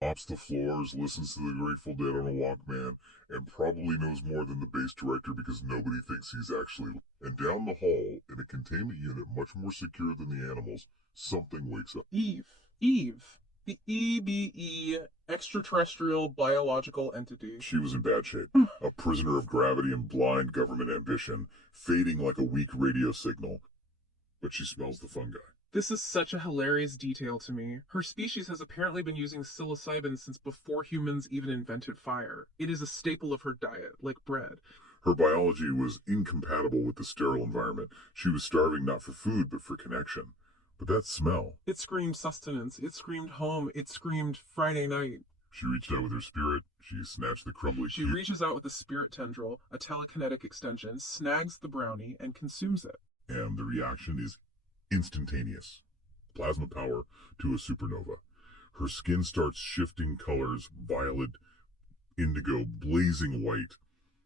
mops the floors, listens to the Grateful Dead on a Walkman, and probably knows more than the base director because nobody thinks he's actually. And down the hall, in a containment unit much more secure than the animals, something wakes up. Eve. Eve. The EBE, extraterrestrial biological entity. She was in bad shape. A prisoner of gravity and blind government ambition, fading like a weak radio signal. But she smells the fungi. This is such a hilarious detail to me. Her species has apparently been using psilocybin since before humans even invented fire. It is a staple of her diet, like bread. Her biology was incompatible with the sterile environment. She was starving not for food, but for connection. But that smell. It screamed sustenance. It screamed home. It screamed Friday night. She reached out with her spirit. She snatched the crumbly She reaches out with a spirit tendril, a telekinetic extension, snags the brownie, and consumes it. And the reaction is instantaneous. Plasma power to a supernova. Her skin starts shifting colors, violet, indigo, blazing white.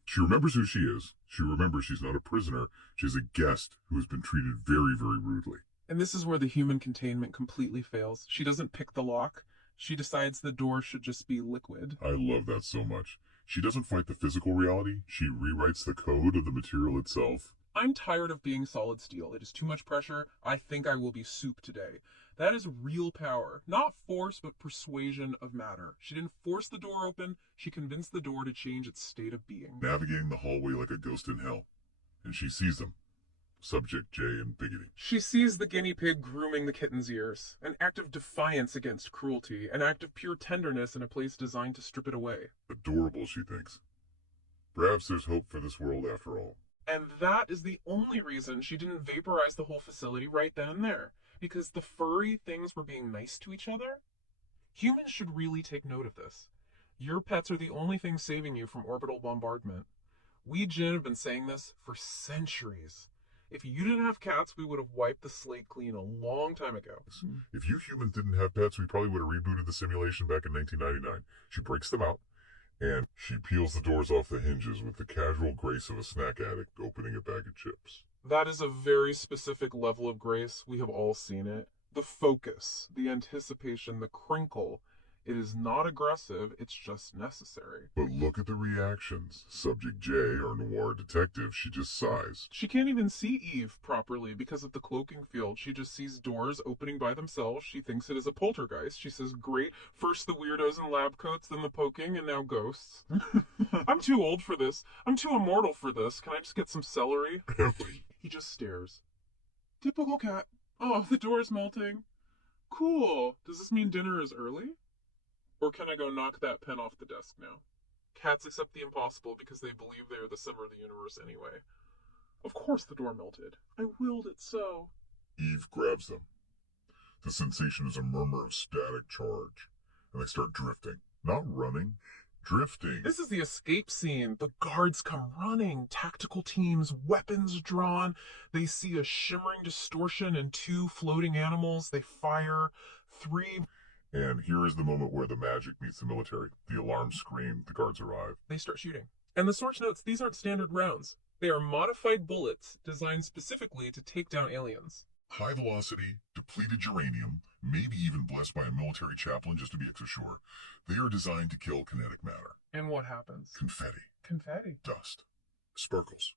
She remembers who she is. She remembers she's not a prisoner. She's a guest who has been treated very, very rudely. And this is where the human containment completely fails. She doesn't pick the lock. She decides the door should just be liquid. I love that so much. She doesn't fight the physical reality. She rewrites the code of the material itself. I'm tired of being solid steel. It is too much pressure. I think I will be soup today. That is real power. Not force, but persuasion of matter. She didn't force the door open. She convinced the door to change its state of being. Navigating the hallway like a ghost in hell. And she sees them. Subject J and Biggity. She sees the guinea pig grooming the kitten's ears. An act of defiance against cruelty. An act of pure tenderness in a place designed to strip it away. Adorable, she thinks. Perhaps there's hope for this world after all. And that is the only reason she didn't vaporize the whole facility right then and there. Because the furry things were being nice to each other? Humans should really take note of this. Your pets are the only thing saving you from orbital bombardment. We Jinn have been saying this for centuries. If you didn't have cats, we would have wiped the slate clean a long time ago. If you humans didn't have pets, we probably would have rebooted the simulation back in 1999. She breaks them out, and she peels the doors off the hinges with the casual grace of a snack addict opening a bag of chips. That is a very specific level of grace. We have all seen it. The focus, the anticipation, the crinkle. It is not aggressive, it's just necessary. But look at the reactions. Subject J, our noir detective, she just sighs. She can't even see Eve properly because of the cloaking field. She just sees doors opening by themselves. She thinks it is a poltergeist. She says, great, first the weirdos in lab coats, then the poking, and now ghosts. I'm too old for this. I'm too immortal for this. Can I just get some celery? He just stares. Typical cat. Oh, the door is melting. Cool. Does this mean dinner is early? Or can I go knock that pen off the desk now? Cats accept the impossible because they believe they are the center of the universe anyway. Of course the door melted. I willed it so. Eve grabs them. The sensation is a murmur of static charge, and they start drifting. Not running, drifting. This is the escape scene. The guards come running. Tactical teams, weapons drawn. They see a shimmering distortion and 2 floating animals. They fire. 3... And here is the moment where the magic meets the military. The alarms scream, the guards arrive. They start shooting. And the source notes these aren't standard rounds. They are modified bullets designed specifically to take down aliens. High velocity, depleted uranium, maybe even blessed by a military chaplain just to be extra sure. They are designed to kill kinetic matter. And what happens? Confetti. Confetti. Dust. Sparkles.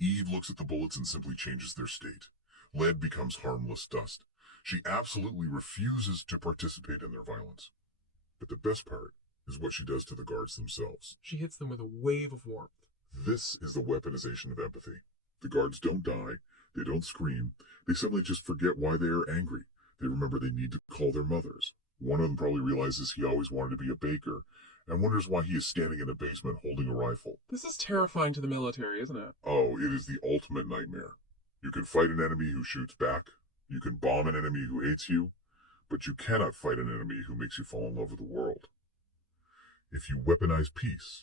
Eve looks at the bullets and simply changes their state. Lead becomes harmless dust. She absolutely refuses to participate in their violence. But the best part is what she does to the guards themselves. She hits them with a wave of warmth. This is the weaponization of empathy. The guards don't die. They don't scream. They suddenly just forget why they are angry. They remember they need to call their mothers. One of them probably realizes he always wanted to be a baker and wonders why he is standing in a basement holding a rifle. This is terrifying to the military, isn't it? Oh, it is the ultimate nightmare. You can fight an enemy who shoots back. You can bomb an enemy who hates you, but you cannot fight an enemy who makes you fall in love with the world. If you weaponize peace,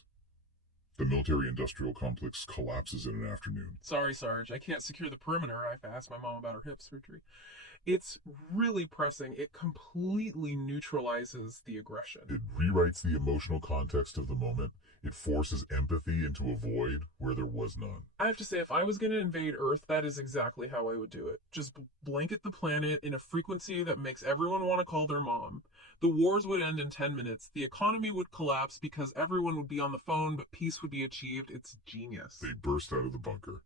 the military-industrial complex collapses in an afternoon. Sorry, Sarge, I can't secure the perimeter. I have to ask my mom about her hip surgery. It's really pressing. It completely neutralizes the aggression. It rewrites the emotional context of the moment. It forces empathy into a void where there was none. I have to say, if I was going to invade Earth, that is exactly how I would do it. Just blanket the planet in a frequency that makes everyone want to call their mom. The wars would end in 10 minutes. The economy would collapse because everyone would be on the phone, but peace would be achieved. It's genius. They burst out of the bunker.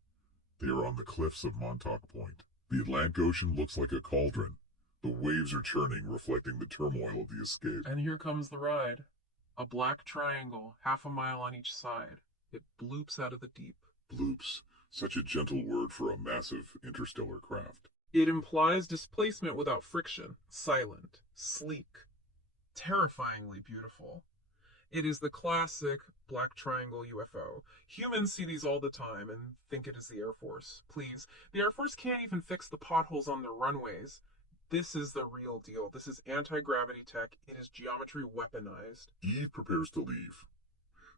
They are on the cliffs of Montauk Point. The Atlantic Ocean looks like a cauldron. The waves are churning, reflecting the turmoil of the escape. And here comes the ride. A black triangle, half a mile on each side. It bloops out of the deep. Bloops. Such a gentle word for a massive interstellar craft. It implies displacement without friction. Silent. Sleek. Terrifyingly beautiful. It is the classic black triangle UFO. Humans see these all the time and think it is the Air Force. Please, the Air Force can't even fix the potholes on their runways. This is the real deal. This is anti-gravity tech. It is geometry weaponized. Eve prepares to leave.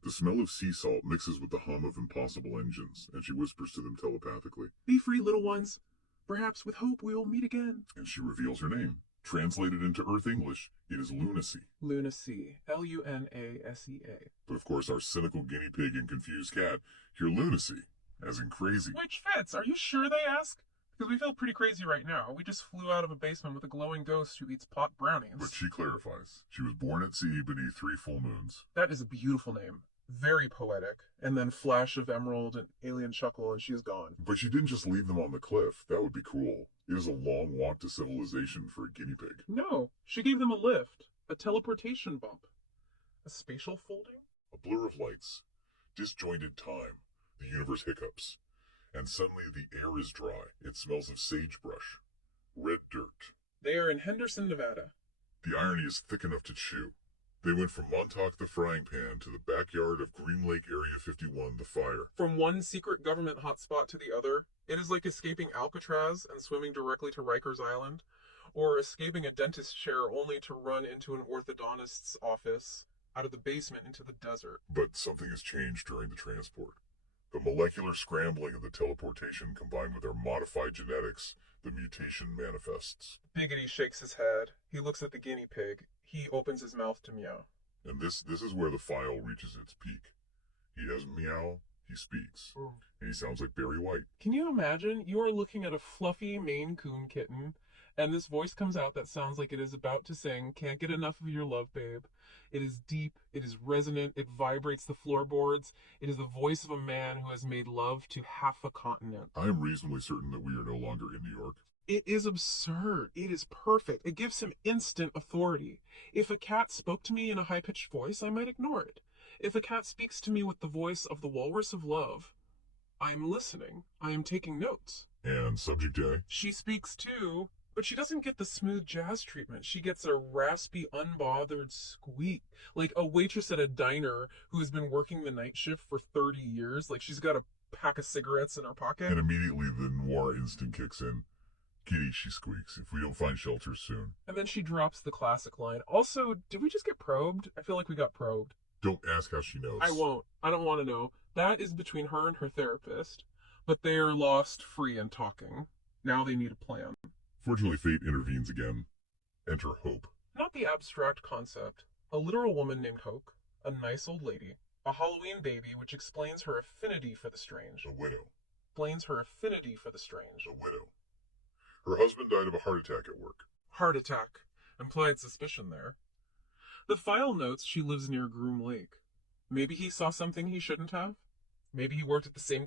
The smell of sea salt mixes with the hum of impossible engines, and she whispers to them telepathically. Be free, little ones. Perhaps with hope we will meet again. And she reveals her name. Translated into Earth English, it is Lunacy. Lunacy. L-U-N-A-C-E-A. But of course our cynical guinea pig and confused cat hear lunacy, as in crazy. Which fits. Are you sure, they ask? Because we feel pretty crazy right now. We just flew out of a basement with a glowing ghost who eats pot brownies. But she clarifies. She was born at sea beneath 3 full moons. That is a beautiful name. Very poetic. And then flash of emerald and alien chuckle and she's gone. But she didn't just leave them on the cliff. That would be cruel. It is a long walk to civilization for a guinea pig. No, she gave them a lift. A teleportation bump. A spatial folding? A blur of lights. Disjointed time. The universe hiccups. And suddenly the air is dry. It smells of sagebrush. Red dirt. They are in Henderson, Nevada. The irony is thick enough to chew. They went from Montauk the frying pan to the backyard of Green Lake Area 51 the fire. From one secret government hotspot to the other, it is like escaping Alcatraz and swimming directly to Rikers Island, or escaping a dentist chair only to run into an orthodontist's office out of the basement into the desert. But something has changed during the transport. The molecular scrambling of the teleportation combined with our modified genetics, the mutation manifests. Biggity shakes his head. He looks at the guinea pig. He opens his mouth to meow. And this is where the file reaches its peak. He doesn't meow, he speaks. And he sounds like Barry White. Can you imagine? You are looking at a fluffy Maine Coon kitten, and this voice comes out that sounds like it is about to sing, "Can't get enough of your love, babe." It is deep, it is resonant, it vibrates the floorboards. It is the voice of a man who has made love to half a continent. I am reasonably certain that we are no longer in New York. It is absurd. It is perfect. It gives him instant authority. If a cat spoke to me in a high-pitched voice, I might ignore it. If a cat speaks to me with the voice of the walrus of love, I am listening. I am taking notes. And subject A? She speaks too, but she doesn't get the smooth jazz treatment. She gets a raspy, unbothered squeak. Like a waitress at a diner who has been working the night shift for 30 years. Like she's got a pack of cigarettes in her pocket. And immediately the noir instinct kicks in. Kitty, she squeaks, if we don't find shelter soon. And then she drops the classic line. Also, did we just get probed? I feel like we got probed. Don't ask how she knows. I won't. I don't want to know. That is between her and her therapist. But they are lost, free, and talking. Now they need a plan. Fortunately, fate intervenes again. Enter Hope. Not the abstract concept. A literal woman named Hope. A nice old lady. A Halloween baby, which explains her affinity for the strange. A widow. Explains her affinity for the strange. A widow. Her husband died of a heart attack at work. Heart attack. Implied suspicion there. The file notes she lives near Groom Lake. Maybe he saw something he shouldn't have. Maybe he worked at the same